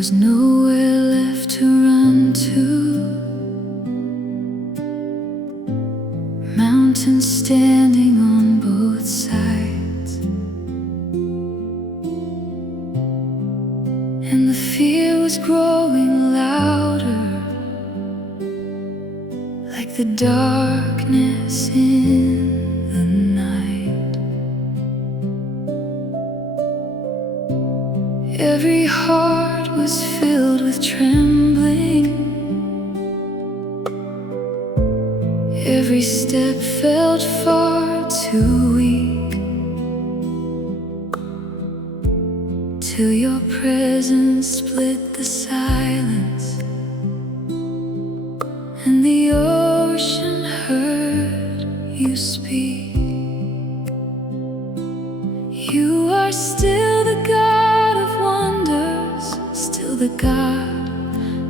was nowhere left to run to. Mountains standing on both sides, and the fear was growing louder, like the darkness in the night. Every heart was filled with trembling. Every step felt far too weak, till your presence split the silence, and the ocean heard you speak. You are still the God of wonders, still the God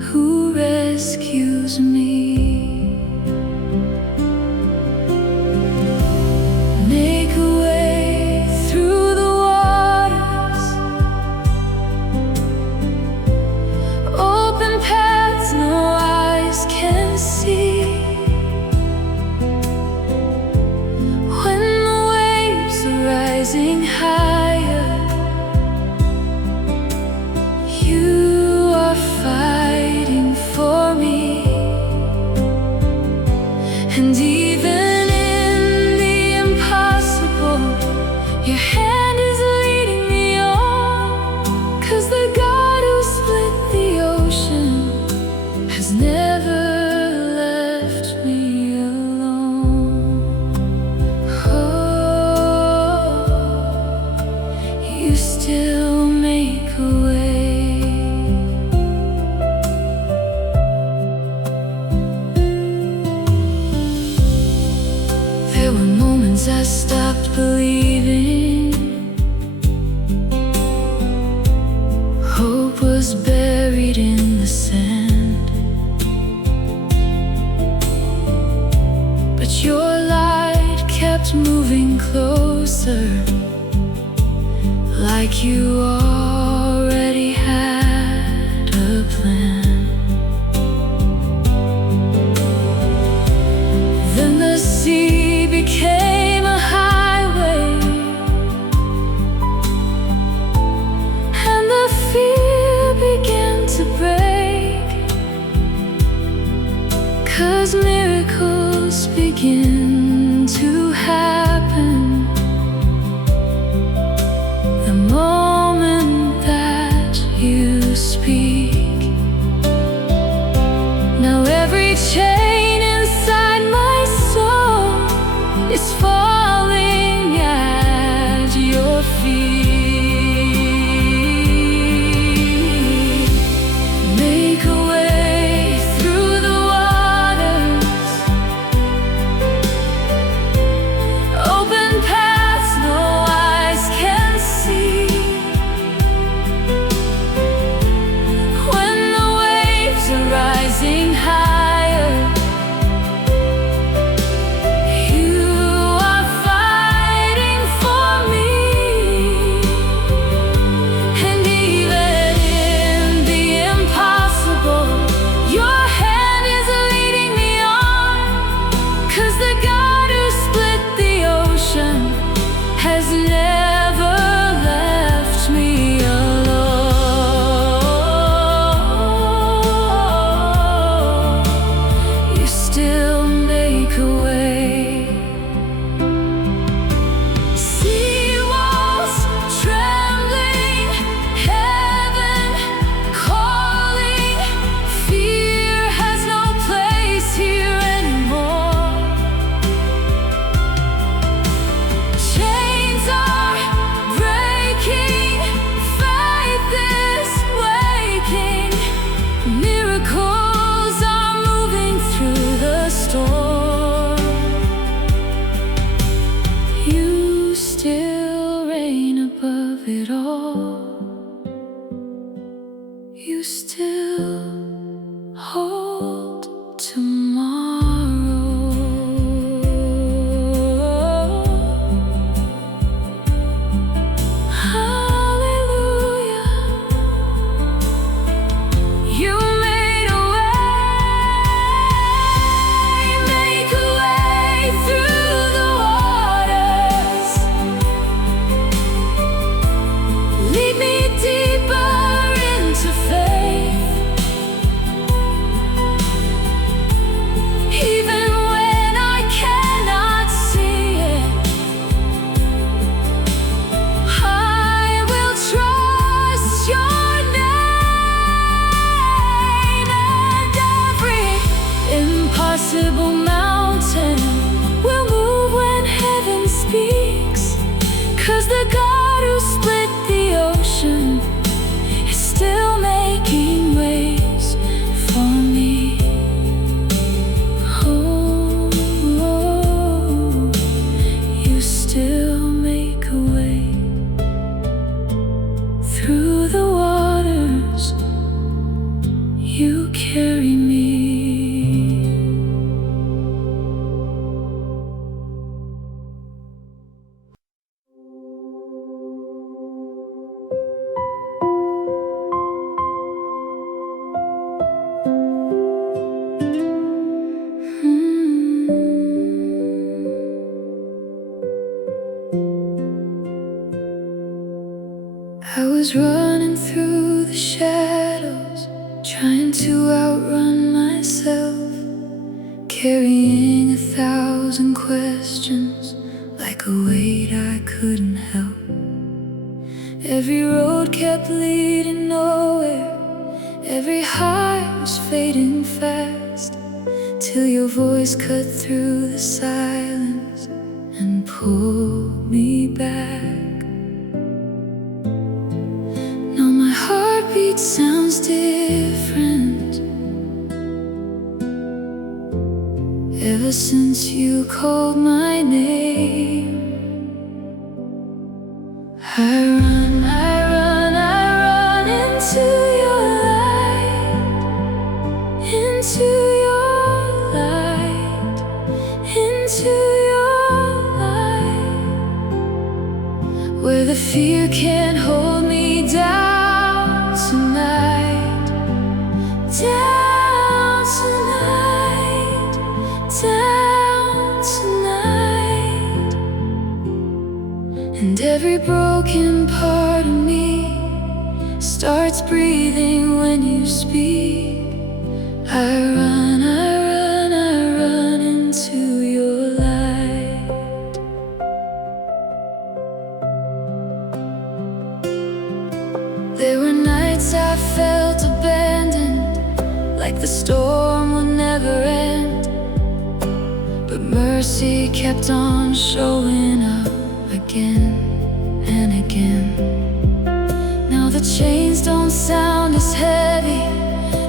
who rescues me. Make a way through the waters, open paths no eyes can see. When the waves are rising higher, you are fighting for me. And even in the impossible, your hand is leading me on. 'Cause the God who split the ocean has never left me alone. Oh, you still make a way. There were moments I stopped believing. Hope was buried in the sand, but your light kept moving closer, like you already had a plan. Then the sea became a highway, and the fear began to break. 'Cause miracles begin to happen the moment that you speak. Now every chain inside my soul is falling at your feet. Make a way through the waters, I was running through the shadows, trying to outrun myself, carrying 1,000 questions like a weight I couldn't help. Every road kept leading nowhere, every high was fading fast, till your voice cut through the silence and pulled me back. Now my heartbeat sounds different ever since you called my name. I run, I run, I run into your light, into your light, into your light, where the fear can't hold me down tonight, down tonight, down tonight. And every broken part of me starts breathing when you speak. I run, I run, I run into your light. There were nights I felt abandoned, like the storm will never end, but mercy kept on showing up again and again. Now the chains don't sound as heavy,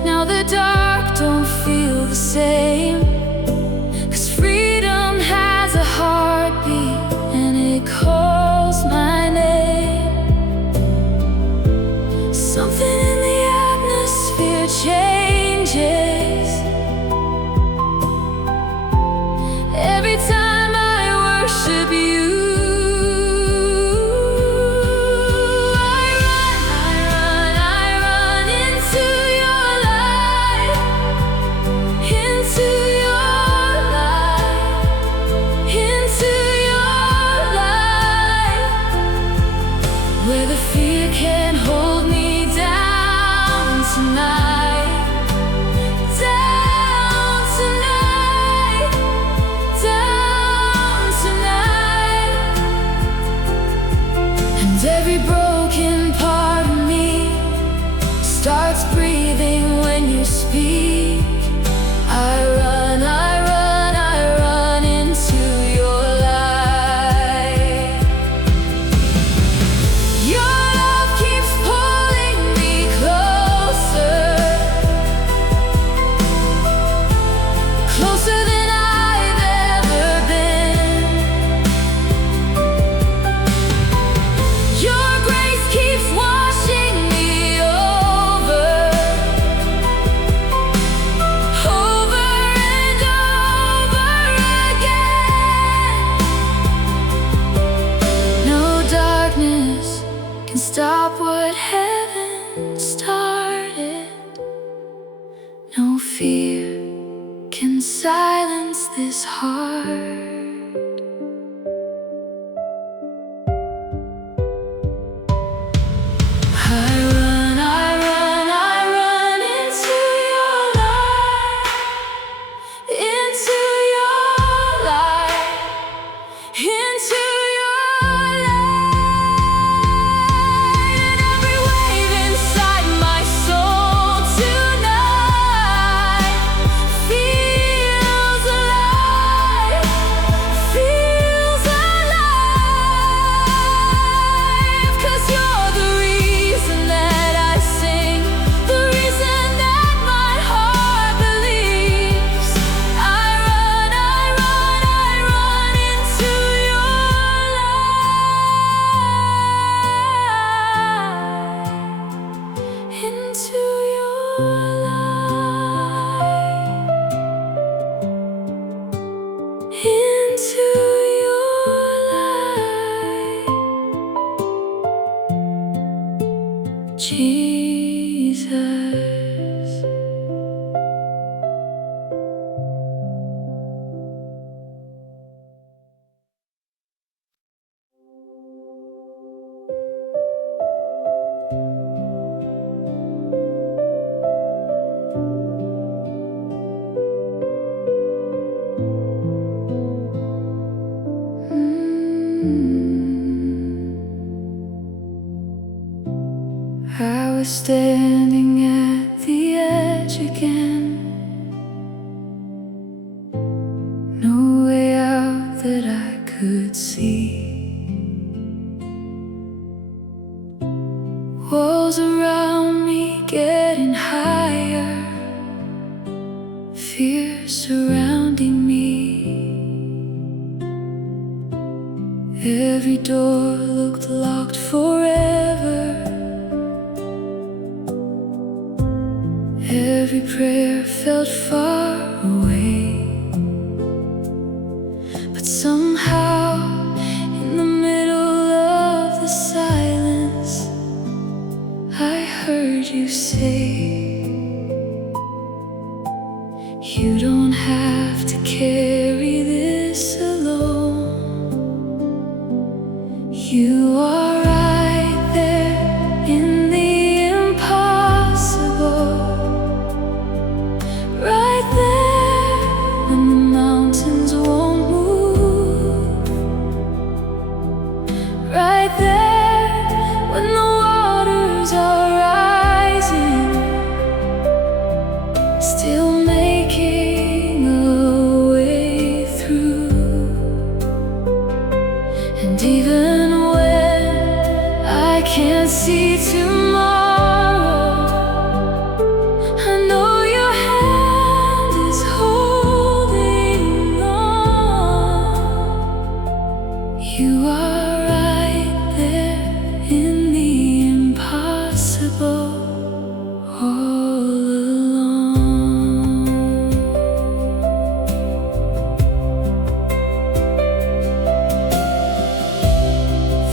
now the dark don't feel the same, 'cause freedom has a heartbeat and it calls my name. Something in the atmosphere changes every time I worship you. Where the fear can't hold me down tonight, down tonight, down tonight. And every broken part of me starts breathing when you speak. I run, I run, I run into your light. Your love keeps pulling me closer, closer than I've ever been. Your grace keeps washing me over, over and over again. No darkness can stop what heaven started. No fear can silence this heart. I run, I run, I run into your light, into your light, into your light. And every wave inside my soul tonight feels alive, feels alive. 'Cause you're the reason that I sing, the reason that my heart believes. I run, I run, I run into your light, into your light, into your light, Jesus. I was standing at the edge again, no way out that I could see. Walls around me getting higher, fear surrounding me. Every door looked locked forever, every prayer felt far away. But somehow, in the middle of the silence, I heard you say, you don't have to carry this alone. You are right there in the impossible, right there when the mountains won't move, right there when the waters are rising, still making a way through. And even when I can't see tomorrow, I know your hand is holding on. You are right there in the impossible all along.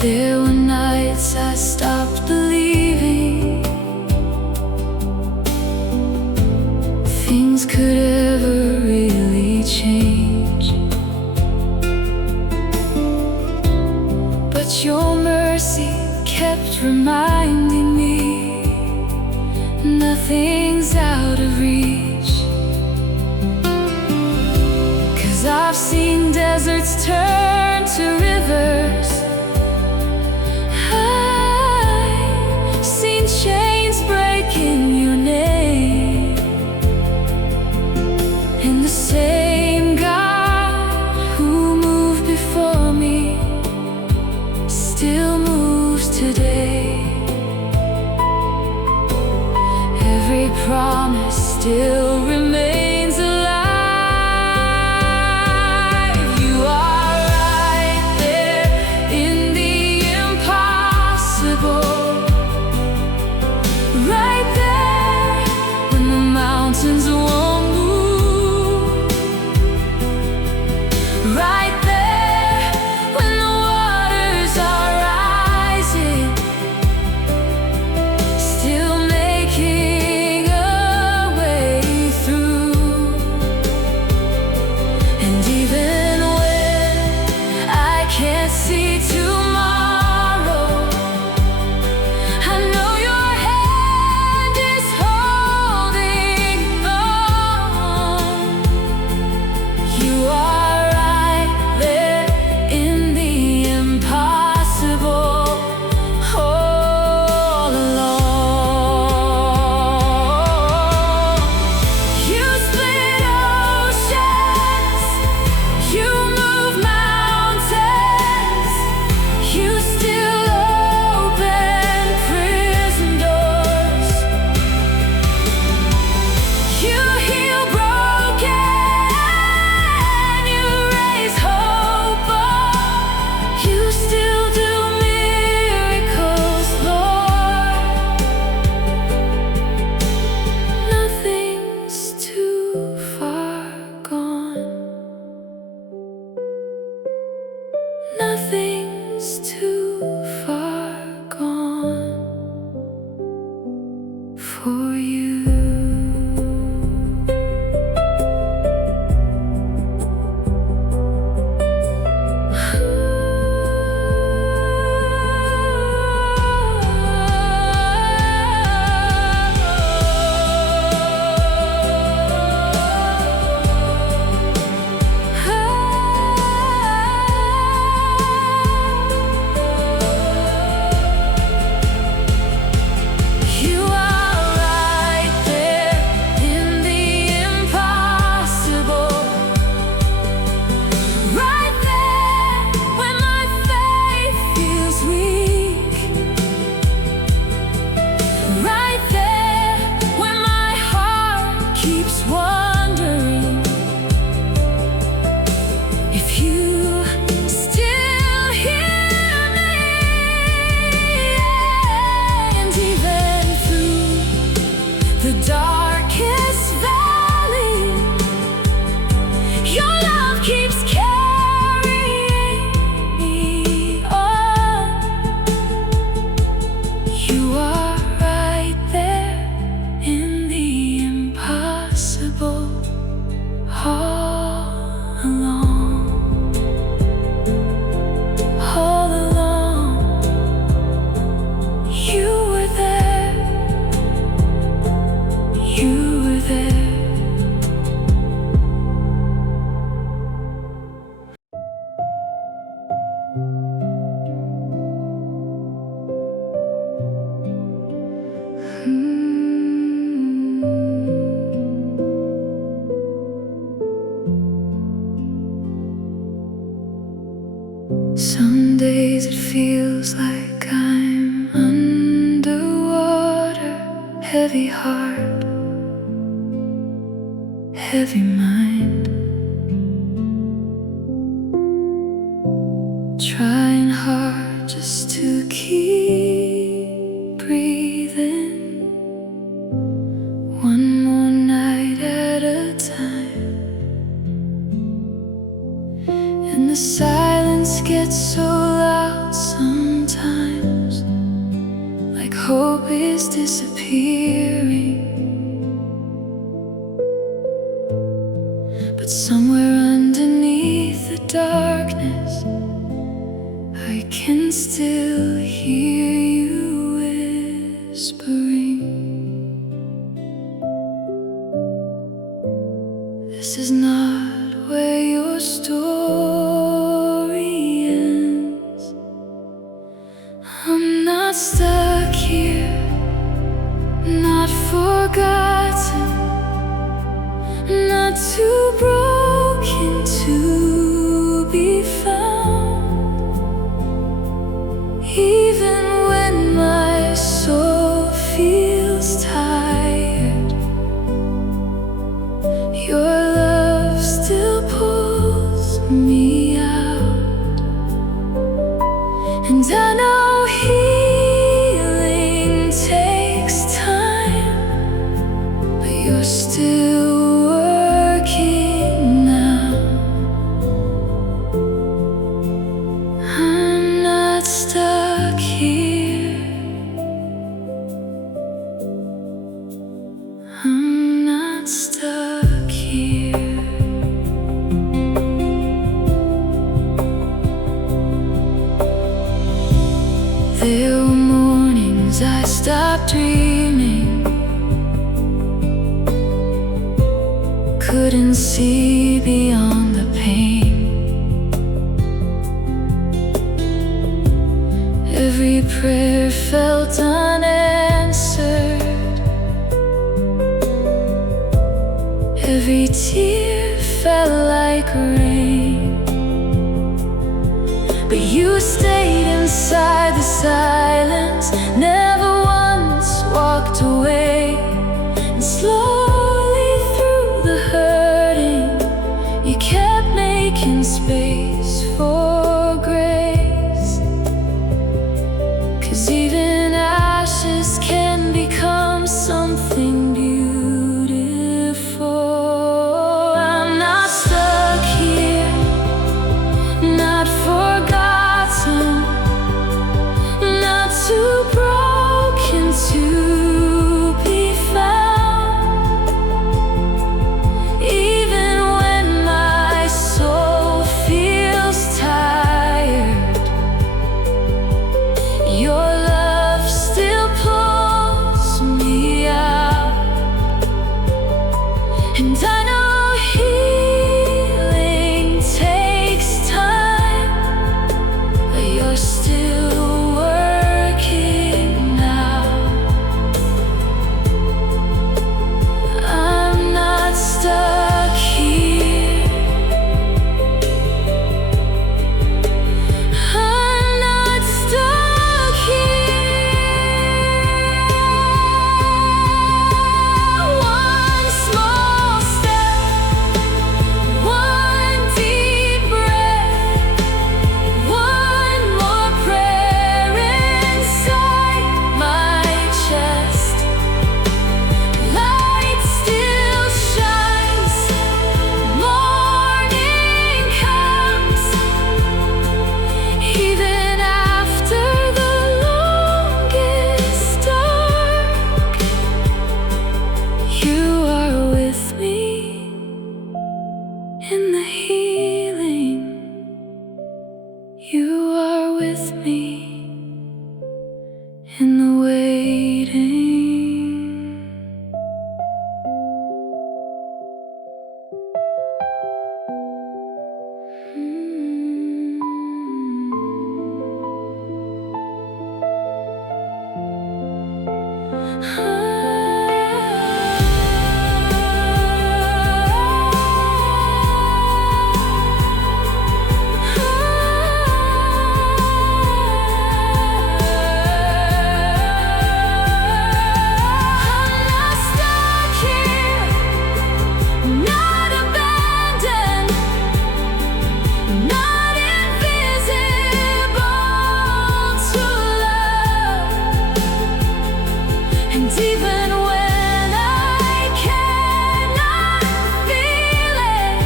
There were nights I stopped believing things could ever really change, but your mercy kept reminding me nothing's out of reach. 'Cause I've seen deserts turn to rivers, I've seen chains break in your name, and the same God who moved before me still moves today. Every promise still remains alive. You are right there in the impossible, right there when the mountains won't move, right there when the waters are rising, still making a way through. heavy heart, heavy mind, trying hard just to keep breathing, one more night at a time. And the silence gets so loud sometimes, like hope is disappearing. But somewhere underneath the darkness, I can still hear you whispering. This is not where your story ends. I'm not stuck here, not forgotten, not too broken to be found. Even when my soul feels tired, your love still pulls me out. And I know healing takes time, but you're still working now. I'm not stuck here, I'm not stuck here. There were mornings I stopped dreaming, couldn't see beyond the pain. Every prayer felt unanswered, every tear felt like rain. But you stayed inside the silence, never once walked away. And slowly through the hurting, you kept making space for grace. 'Cause even ashes can become something beautiful. I'm not stuck here, not forgotten, not too broken to be found. Even when my soul feels tired, your love still pulls me out. And I know healing takes time, but you're still working now. I'm not stuck here, I'm not stuck here. One small step, one deep breath, one more prayer inside my chest. Light still shines, morning comes, even after the longest dark. You are with me in the healing, you are with me in the waiting. I'm And even when I cannot feel it,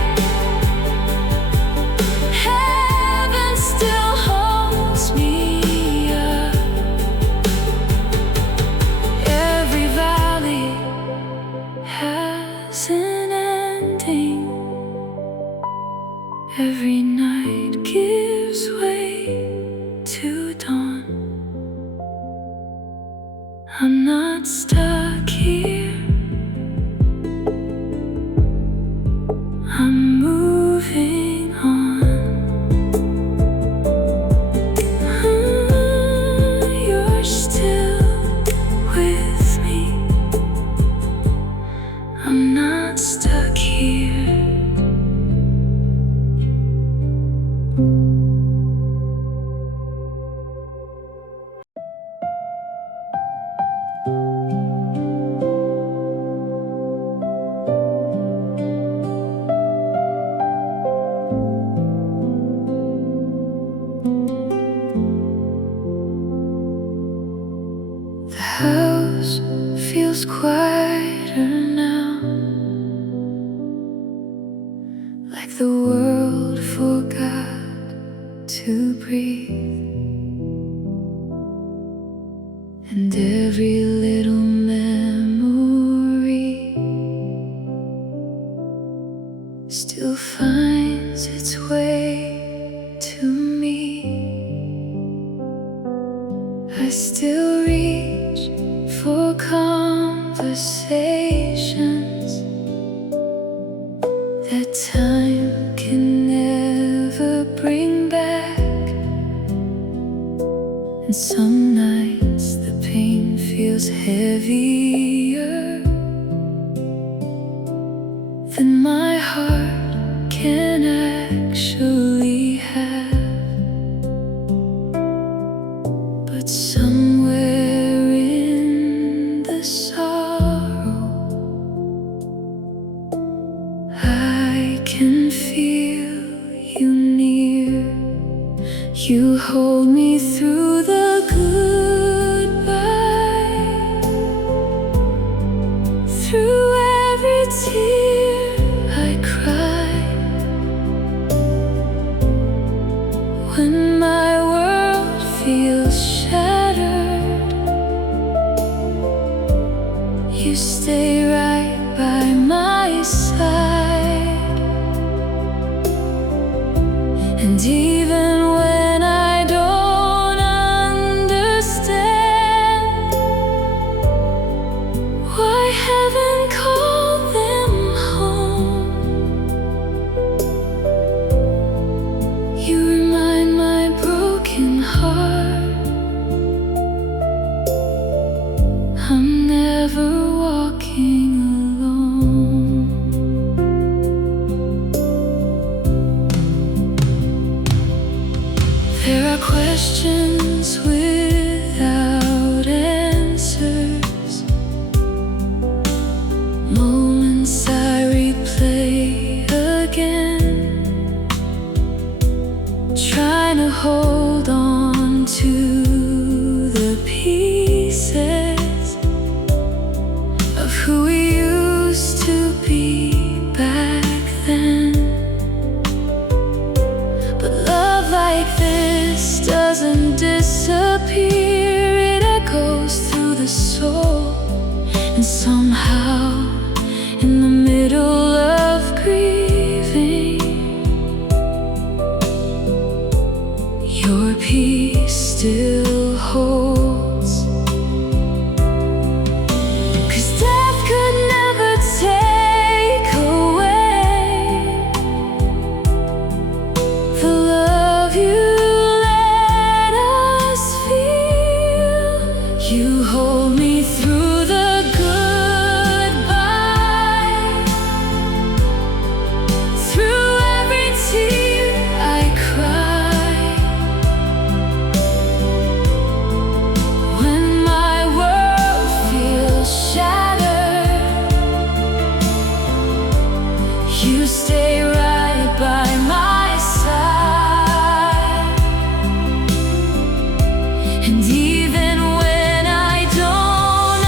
heaven still holds me up. Every valley has an ending. Every night gives way to dawn. I'm not stuck here. I'm moving on. You're still with me. I'm not stuck here. The house feels quieter now, like the world forgot to breathe. And every little memory still finds its way to me. I still reach for conversations that time can never bring back. And some nights the pain feels heavier than my heart can actually have. But somewhere in the sorrow, I can feel you near. You hold me through the goodbye, through every tear I cry. When my world feels shattered, you stay right by my side. And even when I don't understand why heaven called them home, you remind my broken heart I'm never walking alone. There are questions without answers, moments I replay again, trying to hold on to the pieces of who we used to be back then. But love like this doesn't disappear, it echoes through the soul. And somehow, in the middle of grieving, your peace still holds. 'Cause death could never take away the love you let us feel. You hold me through the goodbye, through every tear I cry. When my world feels shattered, you stay right by my side. And even when I don't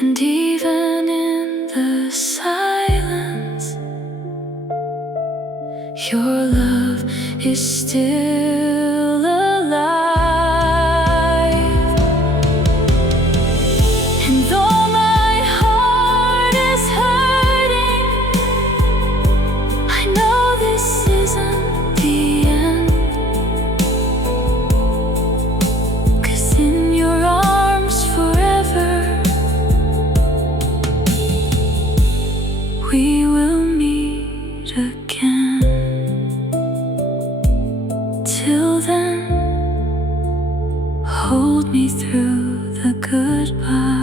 And even in the silence, your love is still alive. And though my heart is hurting, I know this isn't the end. 'Cause in your arms forever we will meet again. Till then, hold me through the goodbye.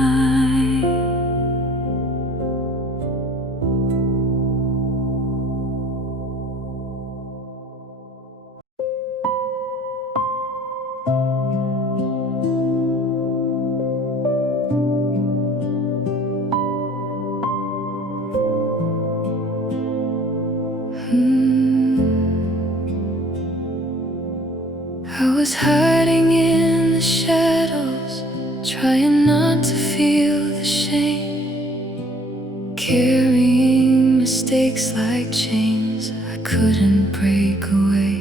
I was hiding in the shadows, trying not to feel the shame, carrying mistakes like chains I couldn't break away.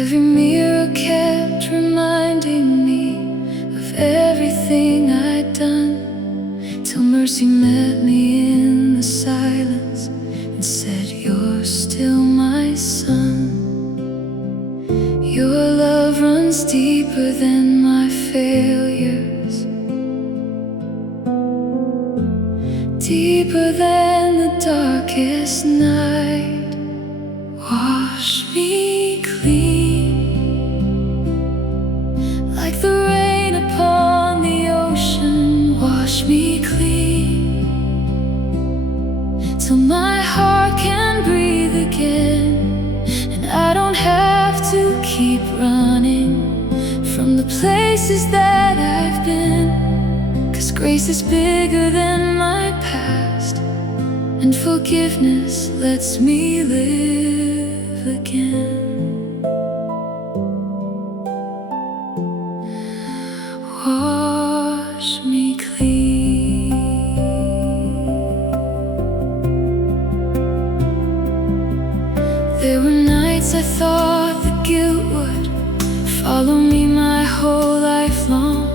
Every mirror kept reminding me of everything I'd done, till mercy met me in the silence and said, "You're still my son." Your love runs deeper than my failures, deeper than the darkest night. Wash me clean, like the rain upon the ocean. Wash me clean, till my heart can breathe again, and I don't have to keep running from the places that I've been. 'Cause grace is bigger than my past, and forgiveness lets me live again. Wash me clean. There were nights I thought the guilt would follow me my whole life long,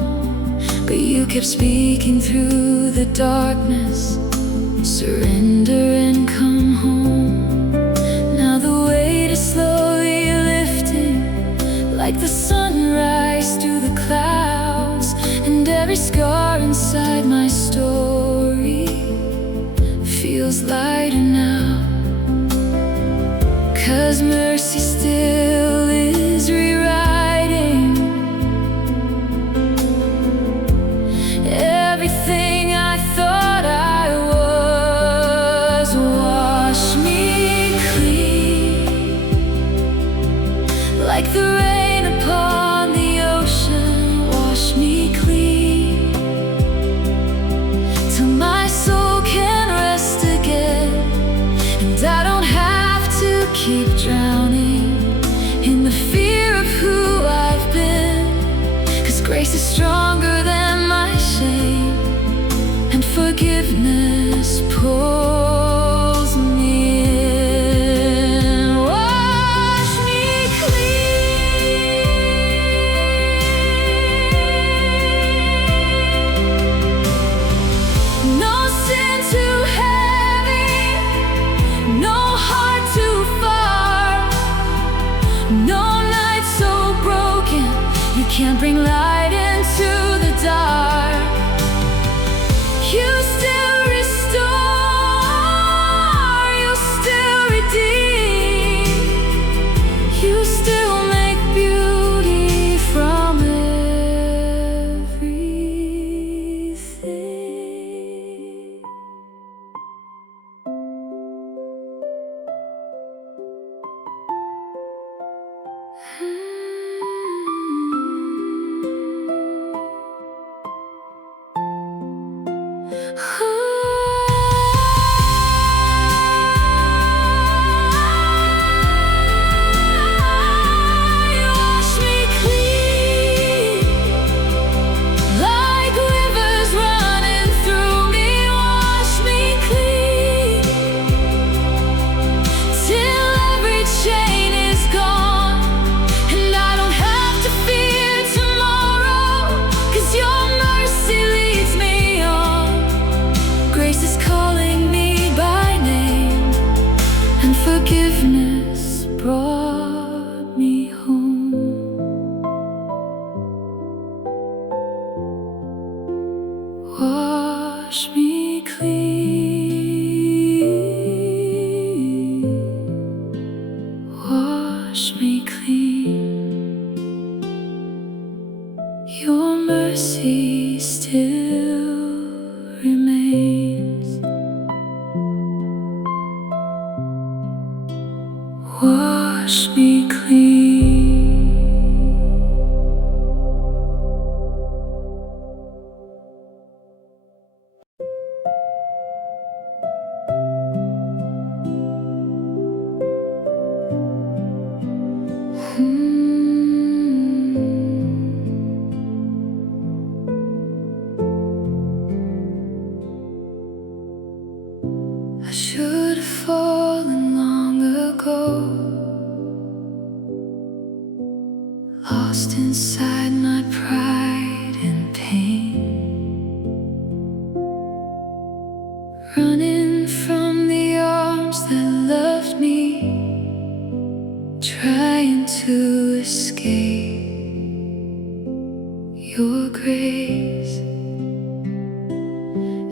but you kept speaking through the darkness. Surrender and come home. Now the weight is slowly lifting, like the sunrise through the clouds, and every scar inside my story feels lighter now. 'Cause mercy still is rewriting everything I thought I was. Wash me clean, like the rain upon the ocean. Wash me clean, till my soul can rest again, and I don't have to keep drowning in the fear of who I've been. 'Cause grace is stronger than my shame, and forgiveness pulls me in. Wash me clean. No sin too heavy, no heart too far, no night so broken you can't bring light into the dark. You still restore, you still redeem, you still make beauty from everything. Wash me clean, like rivers running Wash me clean, wash me clean. Your mercy still remains. Wash me clean. I should have fallen long ago, lost inside my pride and pain, running from the arms that loved me, trying to escape your grace.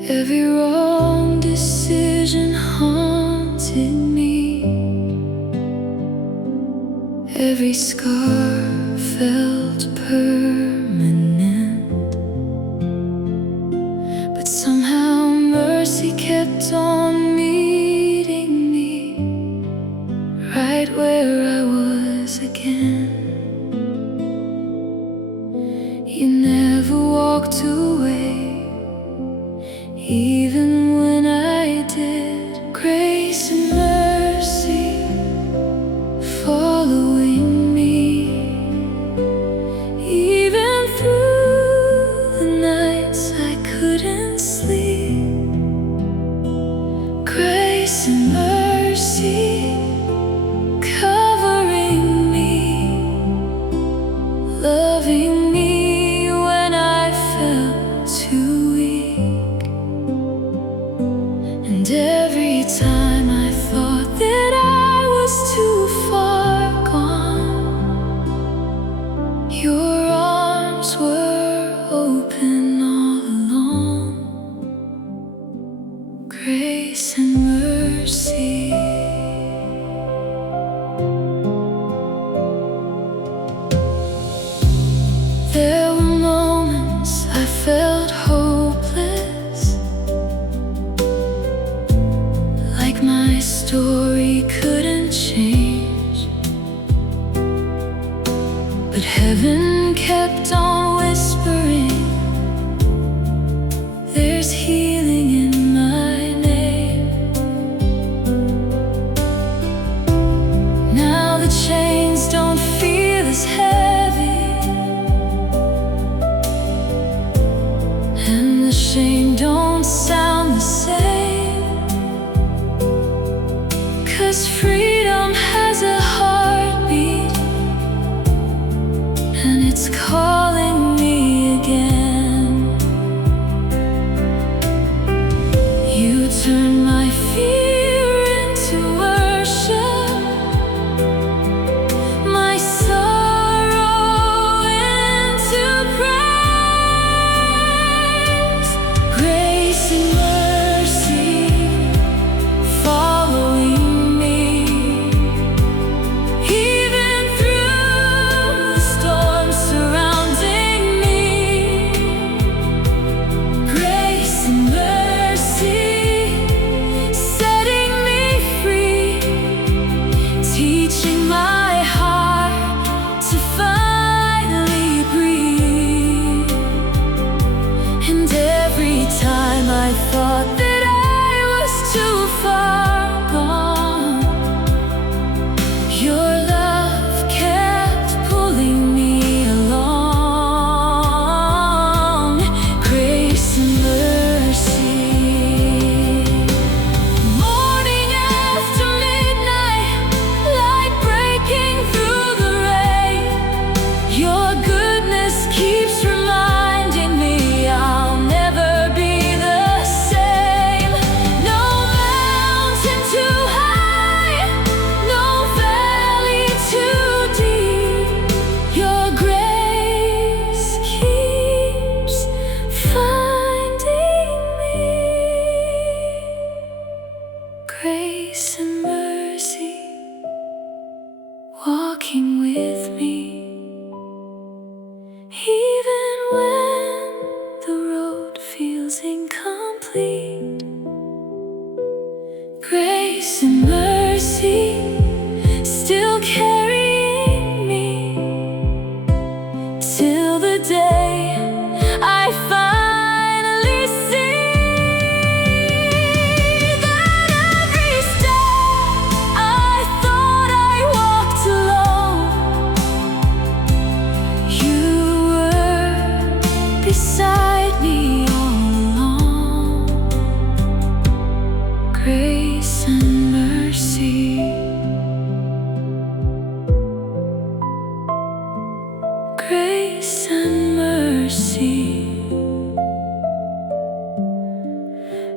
Every wrong decision haunted me, every scar felt permanent, but somehow mercy kept on meeting me right where I was again. You never walked away, even when I did. Grace and mercy following me, even through the nights I couldn't sleep. Grace and mercy covering me, loving me when I felt too weak. And every time I thought that I was too far gone, your arms were open all along. Grace and mercy. There were moments I felt hopeless, like my story couldn't change. But heaven kept on whispering, there's healing in my name. Now the chains don't feel as heavy, and the shame don't sound the same. 'Cause freedom has a heartbeat, and it's calling me again. You turn my fear into worship, my sorrow into praise. Grace and mercy following me, even through the storms surrounding me. Grace and mercy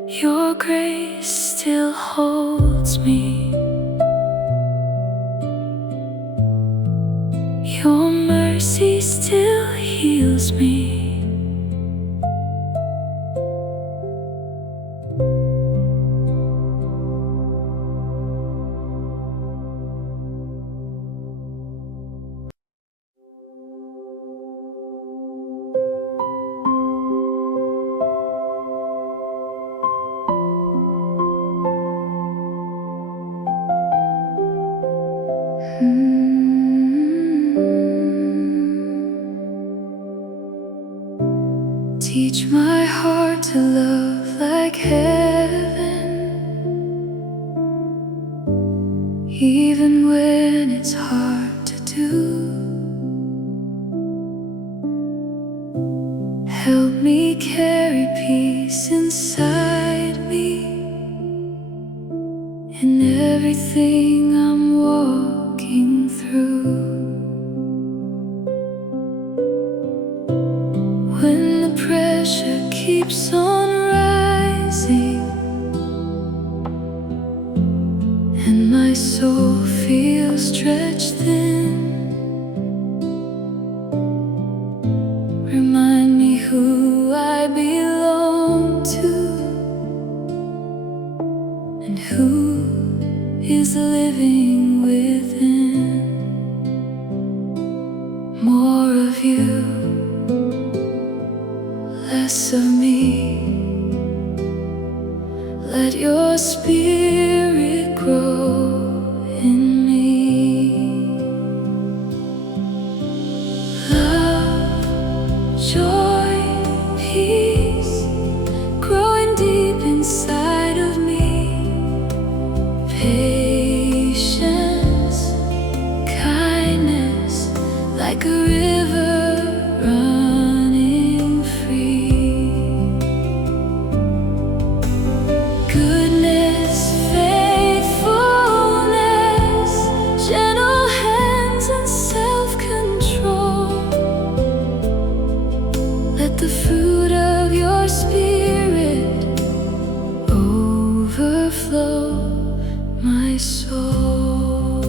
Your grace still holds me. Your mercy still heals me. Teach my heart to love like heaven, even when it's hard to do. Help me carry peace inside me in everything I'm walking through. When the pressure keeps on rising and my soul feels stretched thin, remind me who I belong to and who is living within. More of you, less of me. Let your spirit grow in me. Love, joy, peace, growing deep inside of me. Patience, kindness, like a river running free. Goodness, faithfulness, gentle hands and self-control. Let the fruit of your spirit overflow my soul.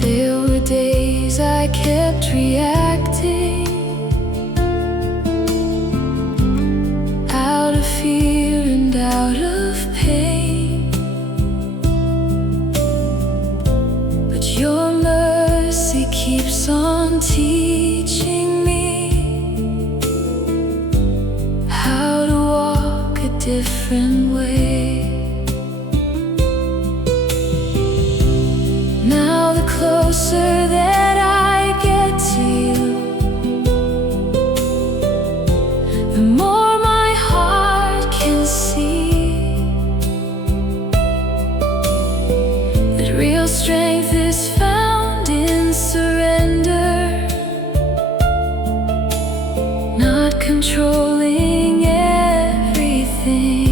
There were days I kept reacting out of fear and out of pain, but your mercy keeps on teaching me how to walk a different way. Now the closer that I get to you, the more my heart can see that real strength is found in surrender, not controlling everything.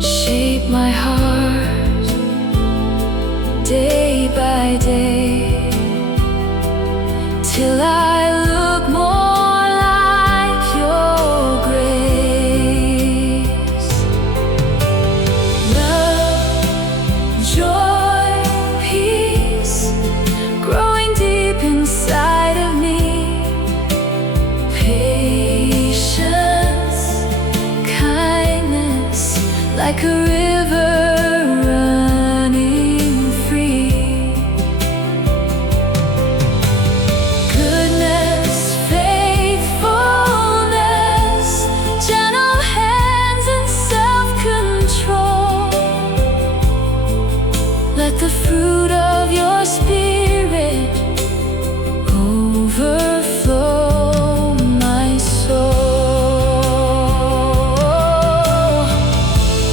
Shape my heart day by day, till I look more like your grace. Love, joy, peace, growing deep inside of me. Patience, kindness, like a river running free. Goodness, faithfulness, gentle hands and self-control. Let the fruit of your spirit overflow my soul.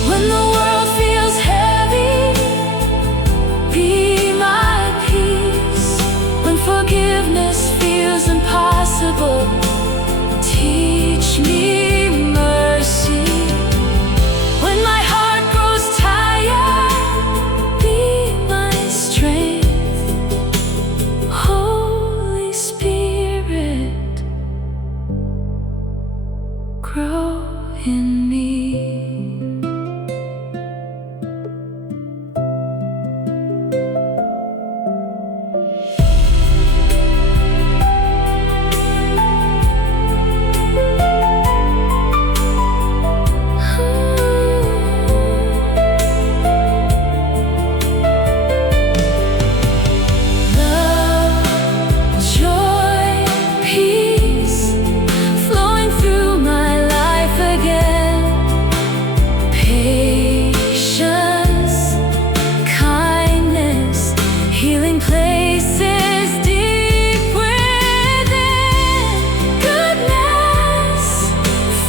When the places deep within. Goodness,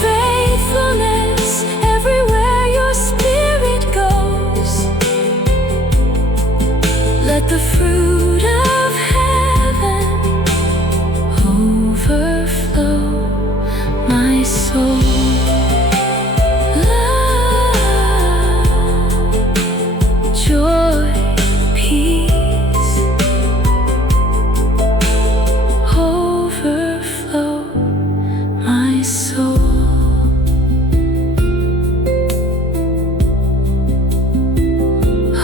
faithfulness, everywhere your spirit goes. Let the fruit of heaven overflow my soul. Joy, peace, overflow my soul.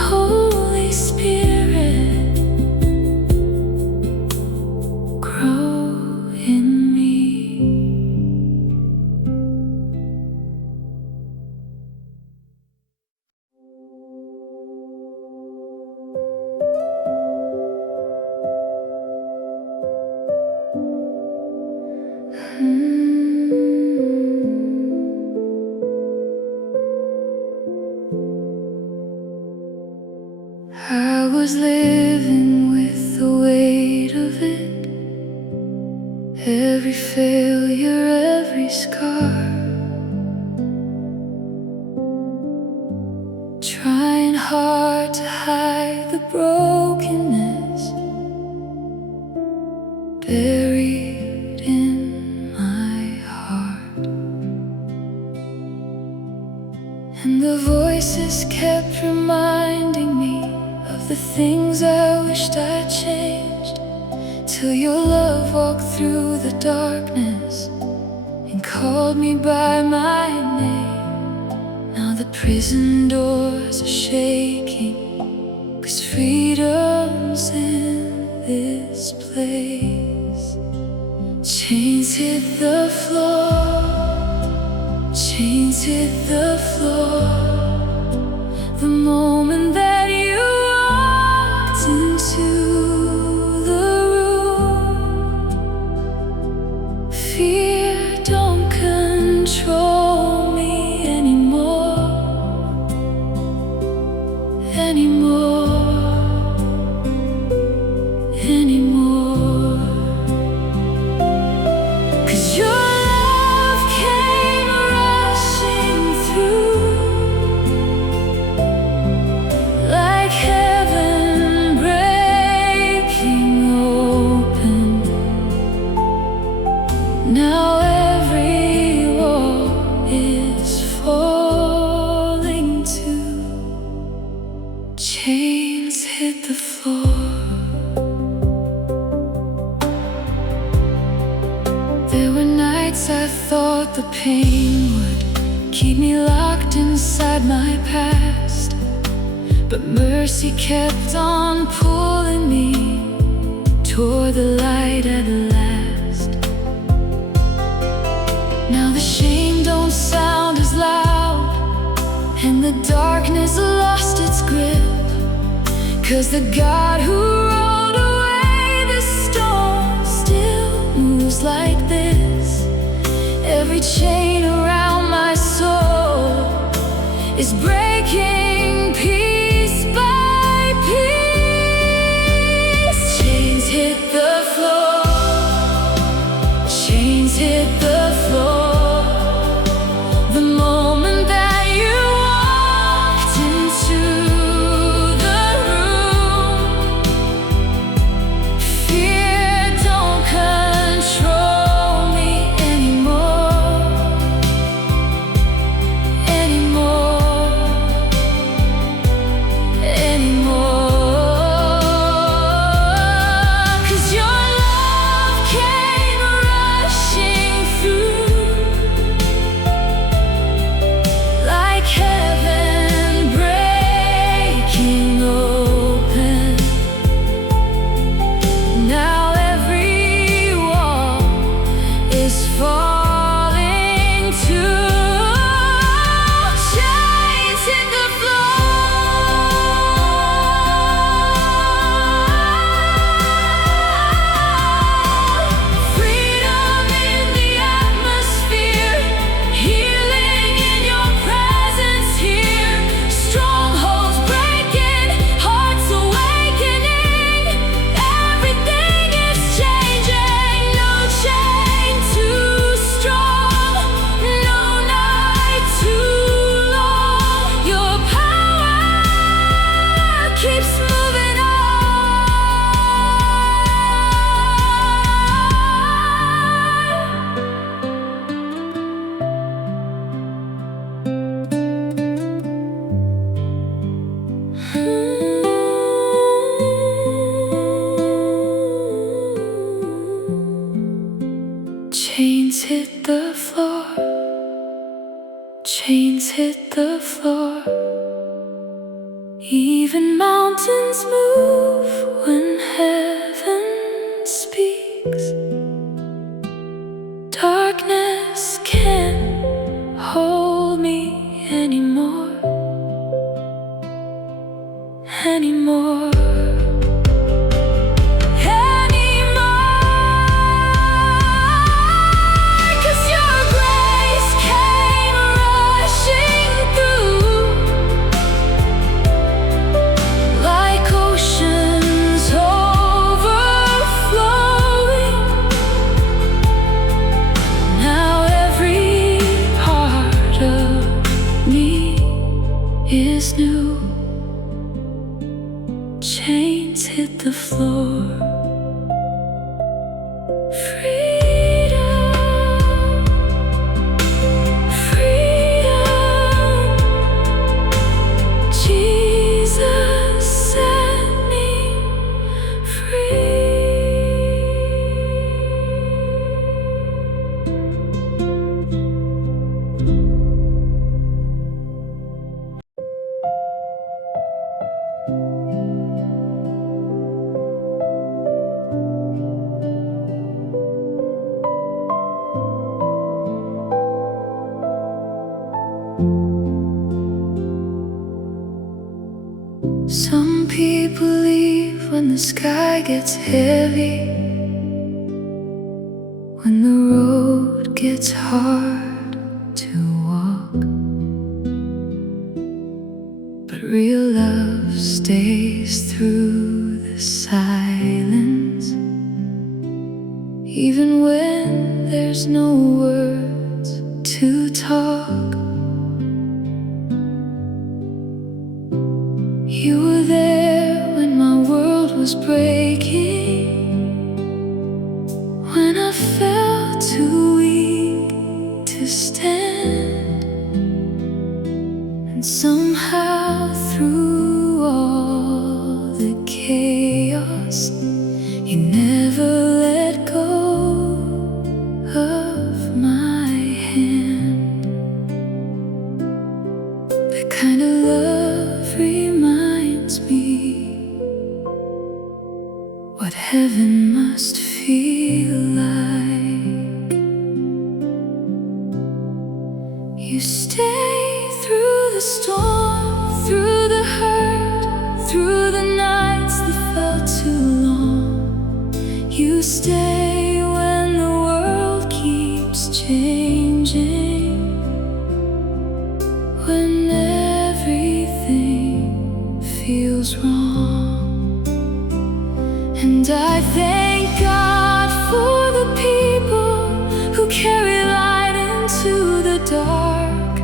Holy Spirit, grow in me. I was living with the weight of it, every failure, every scar, trying hard to hide the brokenness buried in my heart. And the voices kept reminding me of the things I wished I'd changed, till your love walked through the darkness and called me by my name. Now the prison doors are shaking, 'cause freedom's in this place. Chains hit the floor, chains hit the floor. The moment that you walked into the room, fear don't control me anymore, anymore, anymore. 'Cause your love came rushing through, like heaven breaking open. Now every wall is falling too. Chains hit the floor. There were nights I thought the pain would keep me locked inside my past, but mercy kept on pulling me toward the light at last. Now the shame don't sound as loud, and the darkness lost its grip, 'cause the God who rolled away the storm still moves like this. Every chain around my soul is breaking piece by piece. Chains hit the floor, chains hit the floor. The moment that you walked into the room, fear don't control me anymore, anymore, anymore. 'Cause your love came rushing through, mountains move when heaven speaks. Darkness can't hold me anymore, anymore. Is new. Chains hit the floor. Freedom, freedom. Jesus set me free. Some people leave when the sky gets heavy, when the road gets hard to walk. But real love stays through the silence, even when there's no words to talk. You were there when my world was breaking, when I felt too weak to stand. And somehow through all the chaos, you never let go of my hand. That kind of love reminds me what heaven must feel like. You stay through the storm, through the hurt, through the nights that felt too long. You stay when the world keeps changing, when everything feels wrong. And I thank God for the people who carry light into the dark.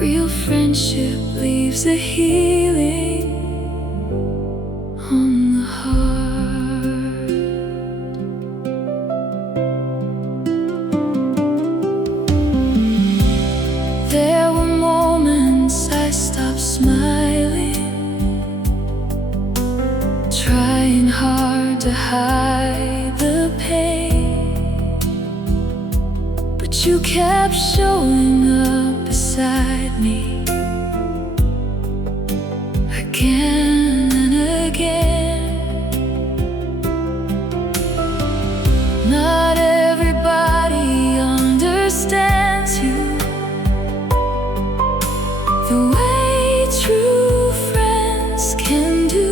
Real friendship leaves a healing on the heart. There were moments I stopped smiling, trying hard to hide the pain, but you kept showing up beside me again and again. Not everybody understands you the way true friends can do.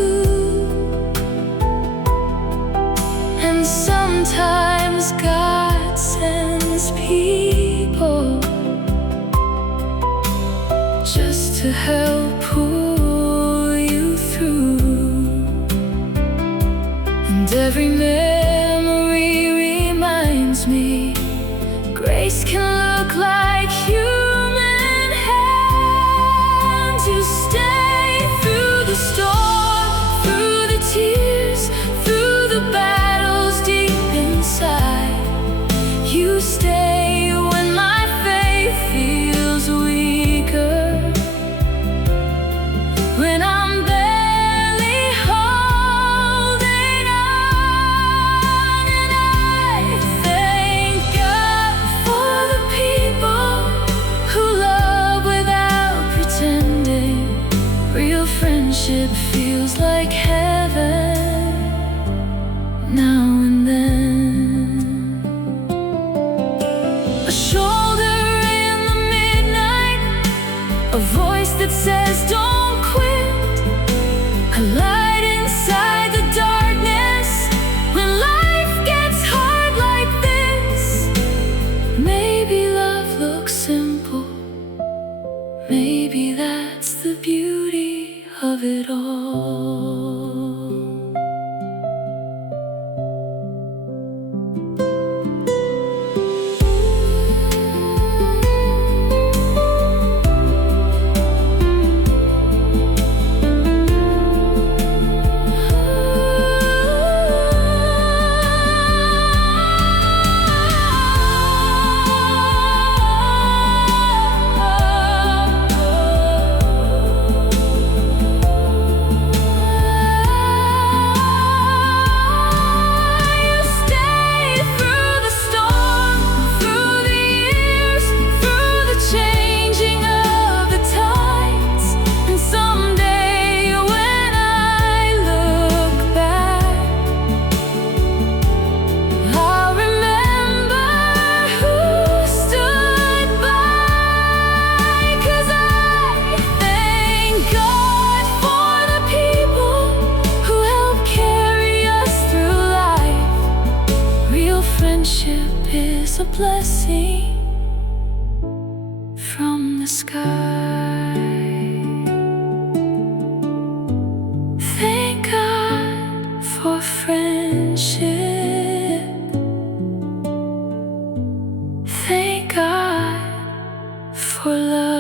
And sometimes God sends people just to help pull you through. And every memory reminds me grace can look like human hands. You stay through the storm, through the tears, through the battles deep inside. You stay when my faith feels weaker, when I'm barely holding on. And I thank God for the that says don't quit, a light inside the darkness when life gets hard like this. Maybe love looks simple, maybe that's the beauty of it all. Friendship is a blessing from the sky. Thank God for friendship. Thank God for love.